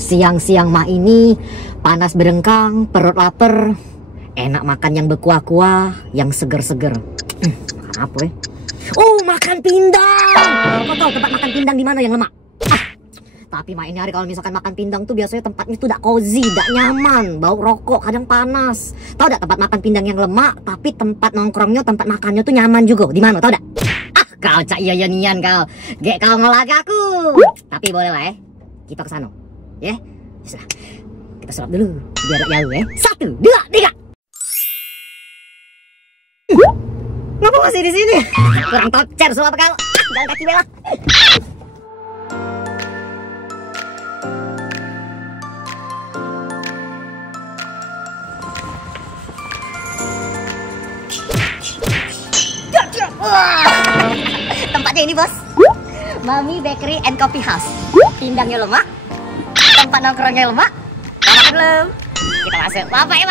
Siang-siang mah ini panas berengkang, perut lapar, enak makan yang berkuah-kuah, yang seger-seger. Makan apa ya? Oh, makan pindang. Kau tahu tempat makan pindang di mana yang lemak? Tapi mah ini hari kalau misalkan makan pindang tuh biasanya tempatnya tuh tidak cozy, tidak nyaman, bau rokok, kadang panas. Tahu tidak tempat makan pindang yang lemak, tapi tempat nongkrongnya, tempat makannya tuh nyaman juga. Di mana? Tahu tidak? Kau cak iya nian kau, gek kau ngelagaku. Tapi boleh lah kita ke sana. Ya, sudah. Kita sulap dulu biar gak jauh ya. 1, 2, 3. Ngapa masih di sini? Kurang tocer sulap kau. Jalan kaki bela. Tempatnya ini bos, Mami Bakery and Coffee House. Pindangnya lemak, tempat nongkrongnya lemak. Makan belum? Kita masuk. Bapak ya.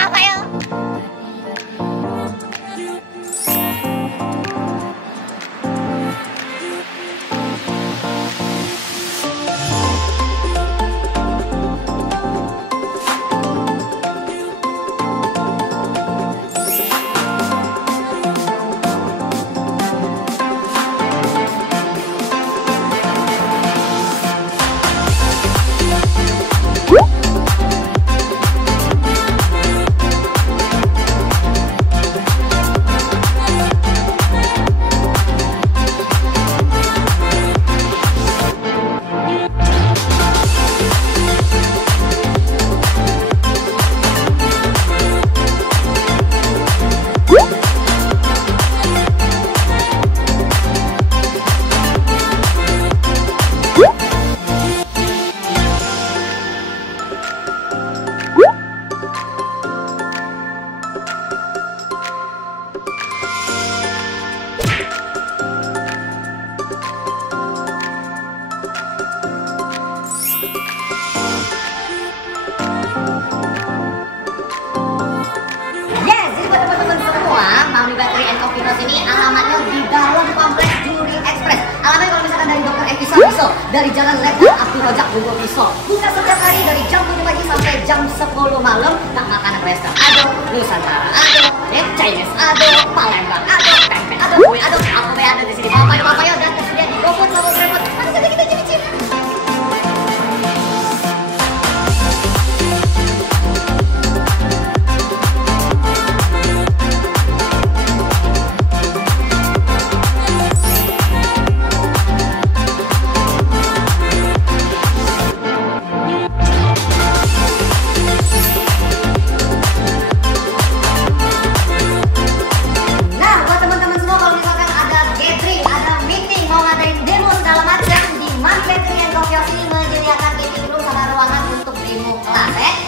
Mami Bakery and Coffee House ini alamatnya di dalam kompleks Juri Express. Alamatnya kalau misalkan dari Dr. Eki Iso, dari Jalan Letnan Abdul Rojak Bogor Iso. Buka setiap hari dari jam 7 pagi sampai jam 10 malam. Nak makanan western ada, Nusantara ada, Chinese ada, Palembang ada, pempek ada, kue ada, apa ada di sini. Bapaknya dan tersedia di GoFood, GrabFood. Mari kita cicip.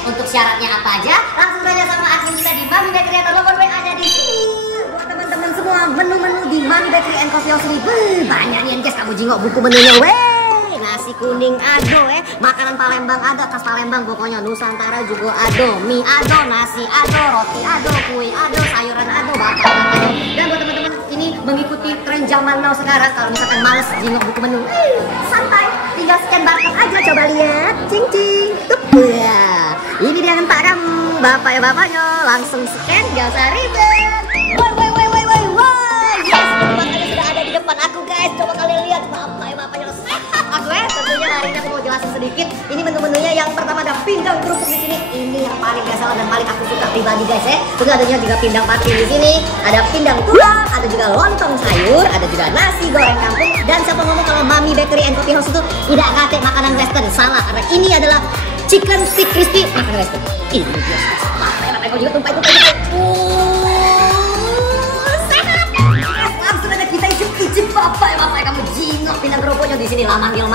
Untuk syaratnya apa aja, langsung saja sama admin kita di Mami Bakery atau nomor WA ada di sini. Buat teman-teman semua, menu-menu di Mami Bakery and Coffee House ini banyak nih guys, kamu jingok buku menunya. Nasi kuning ada makanan Palembang ada, khas Palembang pokoknya, Nusantara juga ada, mie ada, nasi ada, roti ada, kue ada, sayuran ada, bakar ada. Dan buat teman-teman ini mengikuti tren zaman now sekarang, kalau misalkan males jingok buku menu, santai, tinggal scan barcode aja, coba lihat, cing. Ya, ini dia tempat kamu, bapaknya langsung scan, gak usah ribet. Woi, yes, tempatnya sudah ada di depan aku guys, coba kalian lihat, bapaknya sehat aku tentunya hari ini aku mau jelasin sedikit. Ini menu-menunya, yang pertama ada pindang kerupuk di sini, ini yang paling gak salah dan paling aku suka pribadi guys ya. Terus adanya juga pindang pati di sini, ada pindang tulang, ada juga lontong sayur, ada juga nasi goreng kampung. Dan siapa ngomong kalau Mami Bakery and Coffee House itu tidak kate makanan western, salah, karena ini adalah chicken stick crispy makanan western. Ini dia. Bapak juga tumpah. Sehat. Langsung aja kita icip bapak kamu jingok pindang kerupuknya di sini lah, manggil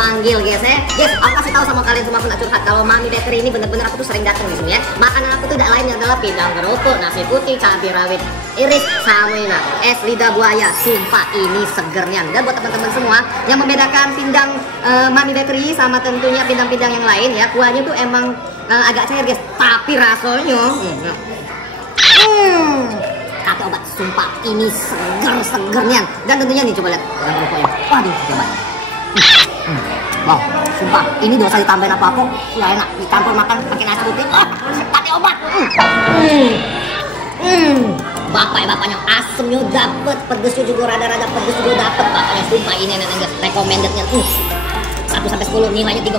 guys ya. Guys, aku kasih tahu sama kalian semua, aku nggak curhat, kalau Mami Bakery ini bener-bener aku tuh sering datang di sini ya. Makanan aku tuh tidak lain adalah pindang kerupuk, nasi putih, cabai rawit iris, samina, es lidah buaya. Sumpah ini segernya. Dan buat teman-teman semua yang membedakan pindang Mami Bakery sama tentunya pindang-pindang yang lain ya, kuahnya tuh emang agak cair guys, tapi rasanya kata obat, sumpah ini seger-segernya. Dan tentunya nih coba lihat kerupuknya, waduh coba Wow, sumpah, ini dosa ditambahin apa-apa, nggak enak. Dicampur makan pakai nasi putih, pakai obat. Bapaknya asemnya dapet, pedesnya juga rada-rada pedes juga dapet. Bapaknya sumpah ini enak guys, recommendednya 1 sampai 10, nilainya 36.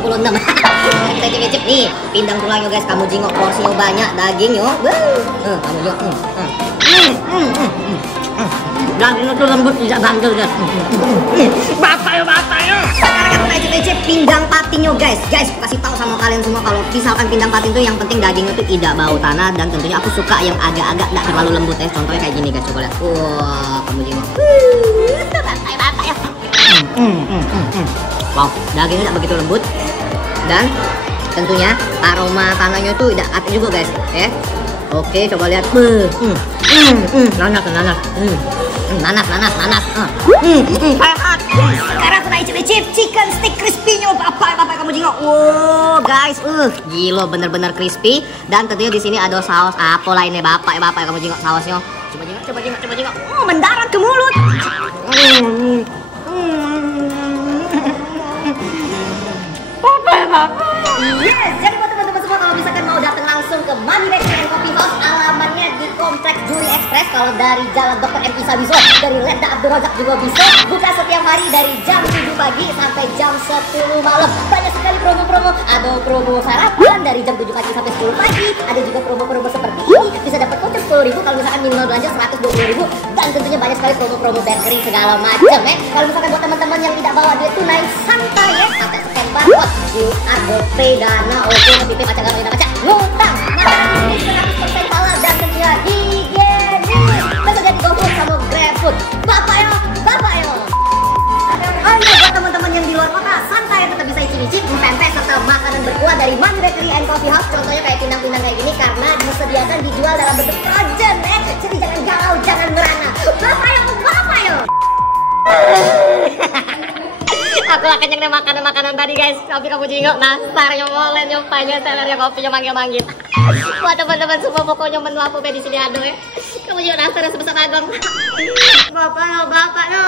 Kita cicip nih, pindang tulangnya guys, kamu jingok, porsinya banyak, dagingnya, kamu jingok, dagingnya tuh lembut, tidak bandel guys. Bapaknya. Sekarang kita cicip pindang patinya guys. Guys, aku kasih tahu sama kalian semua kalau misalkan pindang patin tuh yang penting dagingnya tuh tidak bau tanah dan tentunya aku suka yang agak-agak nggak terlalu lembut ya. Contohnya kayak gini guys, coba lihat. Wah, kamu jingok. Bapak. Wow, dagingnya tidak begitu lembut dan tentunya aroma tanahnya tuh tidak ati juga guys, ya. Oke, coba lihat. Nanas. Sehat. Sekarang kita icip chicken stick crispy-nya. Bapak kamu jingok. Wow, guys, gila bener-bener crispy dan tentunya di sini ada saus apa lainnya bapak kamu jingok sausnya. Coba jingok. Mendarat ke mulut. Yes, jadi buat teman-teman semua kalau misalkan mau datang langsung ke Mami Bakery and Coffee House, alamannya di Kompleks Juri Express. Kalau dari Jalan Dr. M. Isa bisa, dari Letda Abdul Razak juga bisa. Buka setiap hari dari jam 7 pagi sampai jam 10 malam. Banyak sekali promo-promo. Ada promo sarapan dari jam 7 pagi sampai 10 pagi. Ada juga promo-promo seperti ini. Bisa dapat voucher 10.000 kalau misalkan minimal belanja 120.000. Dan tentunya banyak sekali promo-promo bakery segala macam ya. Kalau misalkan buat teman-teman yang tidak bawa duit tunai, santai ya, sampai scan barcode QR, GoPay, Dana, OVO, KTP, macam ngutang. Makanan ini 100% halal dan tentunya higienis. Bisa jadi GoFood sama GrabFood. Bapak yo. Ayo buat teman-teman yang di luar kota, santai tetap bisa icip-icip pempek serta makanan berkuah dari Mami Bakery and Coffee House. Contohnya kayak pindang-pindang kayak gini karena disediakan dijual dalam bentuk frozen jadi jangan galau, jangan merana. Bapak yo. Aku lah kenyang makanan tadi guys. Tapi kamu jingok nastar, nyomolen, nyompanya, selernya, kopinya manggil-manggil. Buat teman-teman semua pokoknya menu apa di sini ada ya. Kamu juga nastar yang sebesar agam. Bapak no.